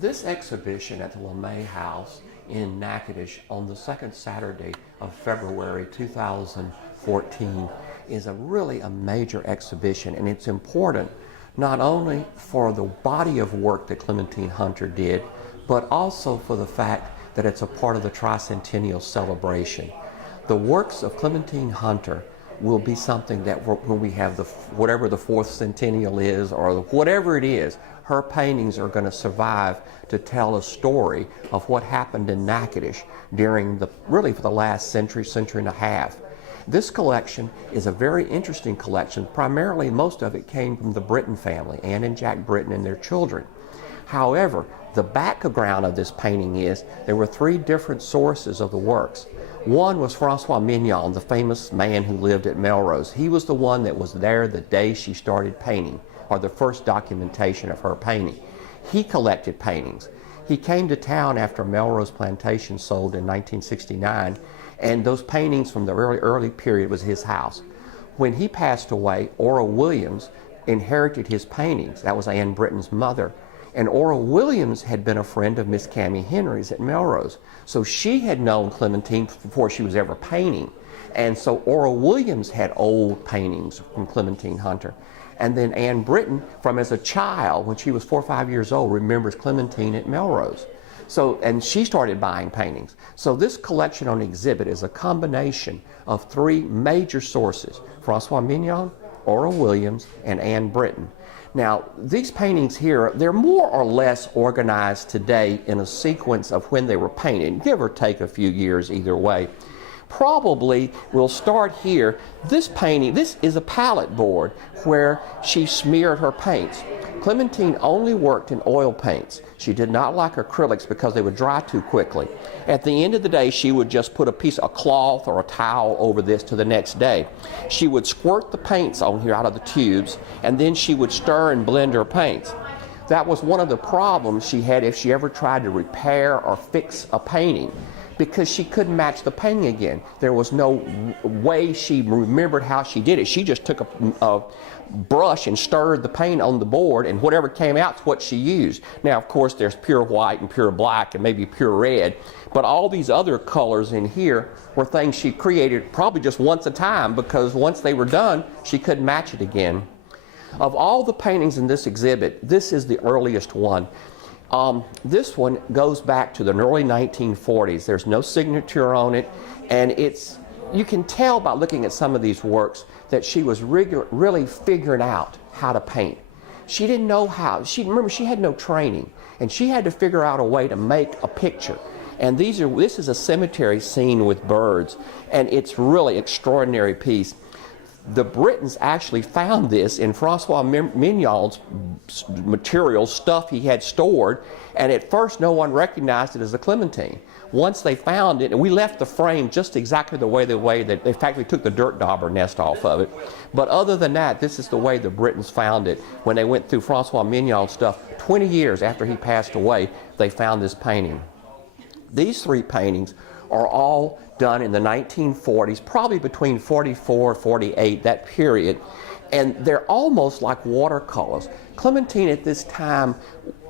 This exhibition at the LeMay House in Natchitoches on the second Saturday of February 2014 is really a major exhibition, and it's important not only for the body of work that Clementine Hunter did, but also for the fact that it's a part of the Tri-Centennial celebration. The works of Clementine Hunter will be something that when we have whatever the fourth centennial is, or whatever it is, her paintings are going to survive to tell a story of what happened in Natchitoches during really for the last century and a half. This collection is a very interesting collection. Primarily, most of it came from the Britton family, Anne and Jack Britton and their children. However, the background of this painting is there were three different sources of the works. One was Francois Mignon, the famous man who lived at Melrose. He was the one that was there the day she started painting, or the first documentation of her painting. He collected paintings. He came to town after Melrose Plantation sold in 1969, and those paintings from the early period was his house. When he passed away, Ora Williams inherited his paintings. That was Anne Britton's mother. And Ora Williams had been a friend of Miss Cammie Henry's at Melrose. So she had known Clementine before she was ever painting. And so Ora Williams had old paintings from Clementine Hunter. And then Anne Britton, from as a child, when she was 4 or 5 years old, remembers Clementine at Melrose. So, and she started buying paintings. So this collection on exhibit is a combination of three major sources: Francois Mignon, Ora Williams, and Anne Britton. Now, these paintings here, they're more or less organized today in a sequence of when they were painted, give or take a few years either way. Probably we'll start here. This painting, this is a palette board where she smeared her paints. Clementine only worked in oil paints. She did not like acrylics because they would dry too quickly. At the end of the day, she would just put a piece of cloth or a towel over this to the next day. She would squirt the paints on here out of the tubes, and then she would stir and blend her paints. That was one of the problems she had if she ever tried to repair or fix a painting, because she couldn't match the painting again. There was no way she remembered how she did it. She just took a brush and stirred the paint on the board, and whatever came out is what she used. Now, of course, there's pure white and pure black and maybe pure red, but all these other colors in here were things she created probably just once a time, because once they were done, she couldn't match it again. Of all the paintings in this exhibit, this is the earliest one. This one goes back to the early 1940s. There's no signature on it, and you can tell by looking at some of these works that she was really figuring out how to paint. She didn't know how. Remember, she had no training, and she had to figure out a way to make a picture. And this is a cemetery scene with birds, and it's really an extraordinary piece. The Brittons actually found this in Francois Mignon's material, stuff he had stored, and at first no one recognized it as a Clementine. Once they found it, and we left the frame just exactly the way that, in fact, we took the dirt dauber nest off of it. But other than that, this is the way the Brittons found it. When they went through Francois Mignon's stuff, 20 years after he passed away, they found this painting. These three paintings are all done in the 1940s, probably between 44 and 48, that period. And they're almost like watercolors. Clementine at this time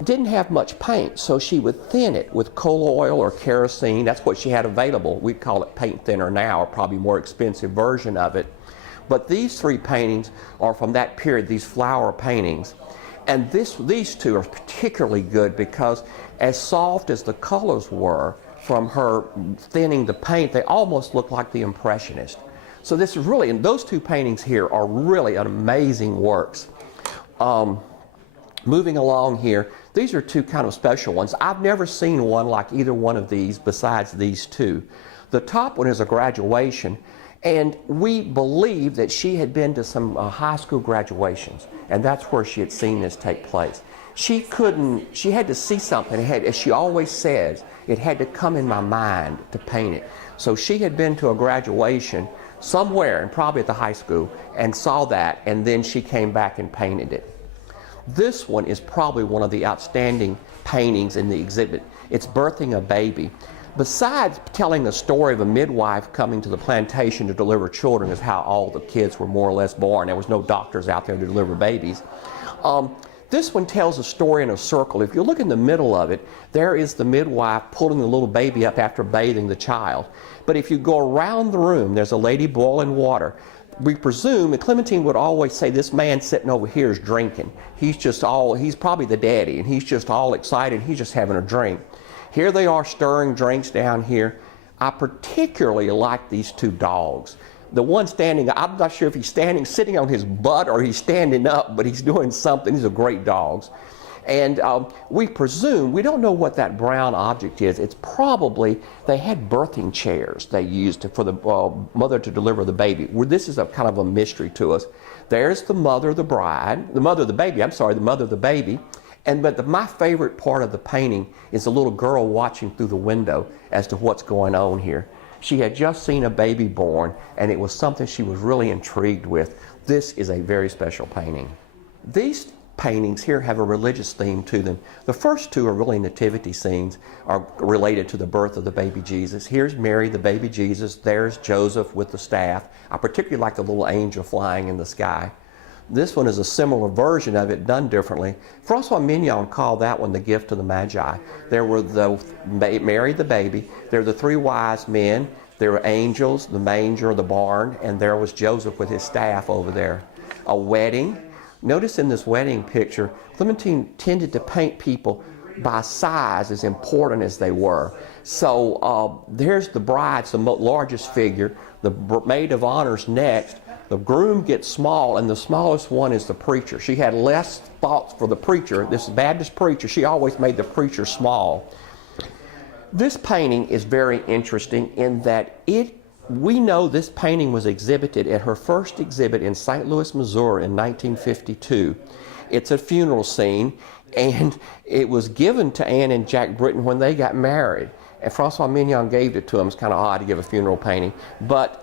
didn't have much paint, so she would thin it with coal oil or kerosene. That's what she had available. We'd call it paint thinner now, or probably more expensive version of it. But these three paintings are from that period, these flower paintings. And these two are particularly good because as soft as the colors were from her thinning the paint, they almost look like the Impressionist. So this is really, and those two paintings here are really amazing works. Moving along here, these are two kind of special ones. I've never seen one like either one of these besides these two. The top one is a graduation, and we believe that she had been to some high school graduations, and that's where she had seen this take place. She had to see something. As she always says, it had to come in my mind to paint it. So she had been to a graduation somewhere, and probably at the high school, and saw that, and then she came back and painted it. This one is probably one of the outstanding paintings in the exhibit. It's birthing a baby. Besides telling the story of a midwife coming to the plantation to deliver children, is how all the kids were more or less born. There was no doctors out there to deliver babies. This one tells a story in a circle. If you look in the middle of it, there is the midwife pulling the little baby up after bathing the child. But if you go around the room, there's a lady boiling water. We presume, and Clementine would always say, this man sitting over here is drinking. He's probably the daddy, and he's just all excited. He's just having a drink. Here they are stirring drinks down here. I particularly like these two dogs. The one standing, I'm not sure if he's sitting on his butt or he's standing up, but he's doing something. These are great dogs. And we presume, we don't know what that brown object is. It's probably, they had birthing chairs they used for the mother to deliver the baby. This is a kind of a mystery to us. There's the mother of the bride, the mother of the baby, the mother of the baby. But my favorite part of the painting is the little girl watching through the window as to what's going on here. She had just seen a baby born, and it was something she was really intrigued with. This is a very special painting. These paintings here have a religious theme to them. The first two are really nativity scenes, are related to the birth of the baby Jesus. Here's Mary, the baby Jesus. There's Joseph with the staff. I particularly like the little angel flying in the sky. This one is a similar version of it, done differently. Francois Mignon called that one the gift of the Magi. There were Mary the baby, there were the three wise men, there were angels, the manger, the barn, and there was Joseph with his staff over there. A wedding. Notice in this wedding picture, Clementine tended to paint people by size as important as they were. So there's the bride's the largest figure, the maid of honor's next. The groom gets small, and the smallest one is the preacher. She had less thoughts for the preacher. This Baptist preacher, she always made the preacher small. This painting is very interesting in that we know this painting was exhibited at her first exhibit in St. Louis, Missouri in 1952. It's a funeral scene, and it was given to Anne and Jack Britton when they got married. And Francois Mignon gave it to him. It's kind of odd to give a funeral painting. But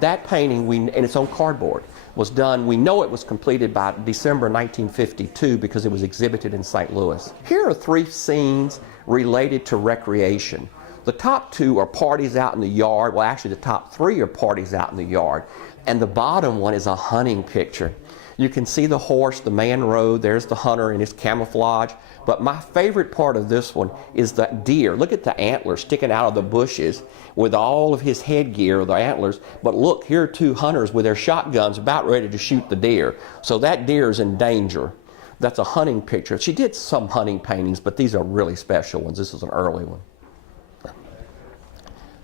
that painting, and it's on cardboard, was done, we know it was completed by December 1952 because it was exhibited in St. Louis. Here are three scenes related to recreation. The top two are parties out in the yard. Well, actually, the top three are parties out in the yard. And the bottom one is a hunting picture. You can see the horse, the man rode, there's the hunter in his camouflage. But my favorite part of this one is the deer. Look at the antlers sticking out of the bushes with all of his headgear, the antlers. But look, here are two hunters with their shotguns about ready to shoot the deer. So that deer is in danger. That's a hunting picture. She did some hunting paintings, but these are really special ones. This is an early one.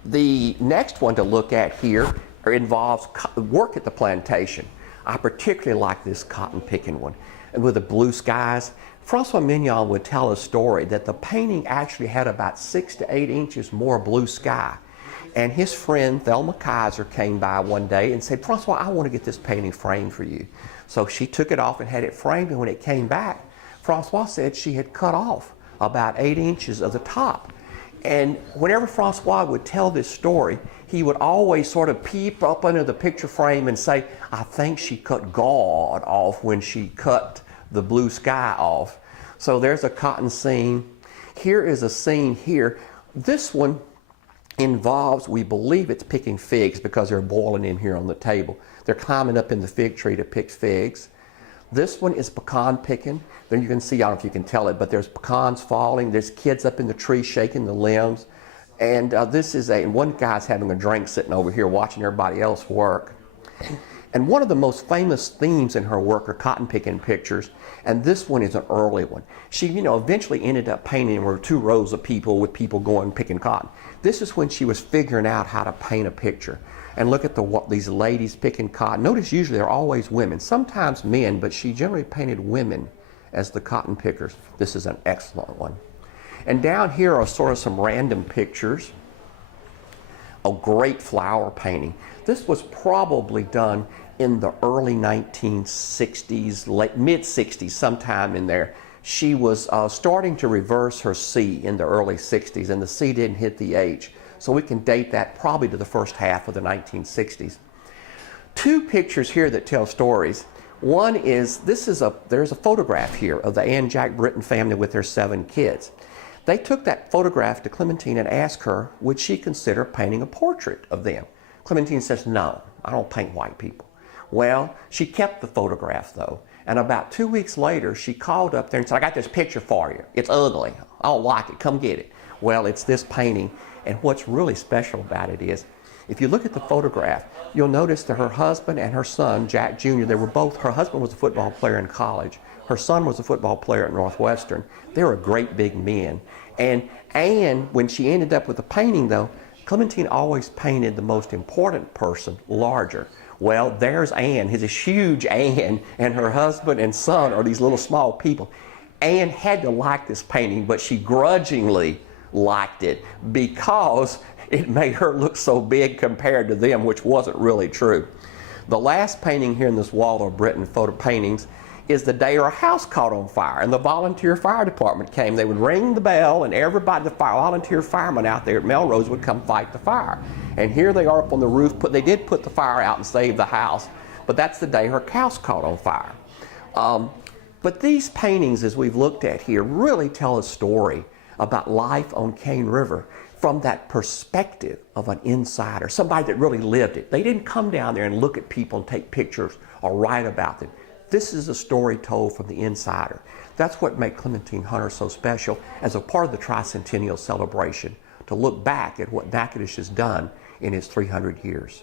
The next one to look at here involves work at the plantation. I particularly like this cotton picking one. And with the blue skies, Francois Mignon would tell a story that the painting actually had about 6 to 8 inches more blue sky. And his friend Thelma Kaiser came by one day and said, "Francois, I want to get this painting framed for you." So she took it off and had it framed, and when it came back, Francois said she had cut off about 8 inches of the top. And whenever Francois would tell this story, he would always sort of peep up under the picture frame and say, "I think she cut God off when she cut the blue sky off." So there's a cotton scene. Here is a scene here. This one involves, we believe it's picking figs because they're boiling in here on the table. They're climbing up in the fig tree to pick figs. This one is pecan picking. Then you can see, I don't know if you can tell it, but there's pecans falling. There's kids up in the tree shaking the limbs. And one guy's having a drink sitting over here watching everybody else work. And one of the most famous themes in her work are cotton picking pictures, and this one is an early one. She, eventually ended up painting where 2 rows of people with people going picking cotton. This is when she was figuring out how to paint a picture. And look at these ladies picking cotton. Notice usually they're always women, sometimes men, but she generally painted women as the cotton pickers. This is an excellent one. And down here are sort of some random pictures. A great flower painting. This was probably done in the early 1960s, mid-60s, sometime in there. She was starting to reverse her C in the early 60s, and the C didn't hit the H. So we can date that probably to the first half of the 1960s. 2 pictures here that tell stories. One is, there's a photograph here of the Anne Jack Britton family with their 7 kids. They took that photograph to Clementine and asked her, would she consider painting a portrait of them? Clementine says, "No, I don't paint white people." Well, she kept the photograph though, And about 2 weeks later, she called up there and said, I got this picture for you. It's ugly. I don't like it. Come get it. Well, it's this painting. And what's really special about it is, if you look at the photograph, you'll notice that her husband and her son, Jack Jr., her husband was a football player in college. Her son was a football player at Northwestern. They were great big men. And Anne, when she ended up with the painting, though, Clementine always painted the most important person larger. Well, there's Anne, this huge Anne, and her husband and son are these little small people. Anne had to like this painting, but she grudgingly liked it because it made her look so big compared to them, which wasn't really true. The last painting here in this Wall of Britain photo paintings is the day our house caught on fire and the volunteer fire department came. They would ring the bell and everybody, the volunteer firemen out there at Melrose would come fight the fire. And here they are up on the roof. They did put the fire out and save the house, but that's the day her house caught on fire. But these paintings, as we've looked at here, really tell a story about life on Cane River from that perspective of an insider, somebody that really lived it. They didn't come down there and look at people and take pictures or write about them. This is a story told from the insider. That's what makes Clementine Hunter so special as a part of the Tri-Centennial celebration, to look back at what Natchitoches has done in its 300 years.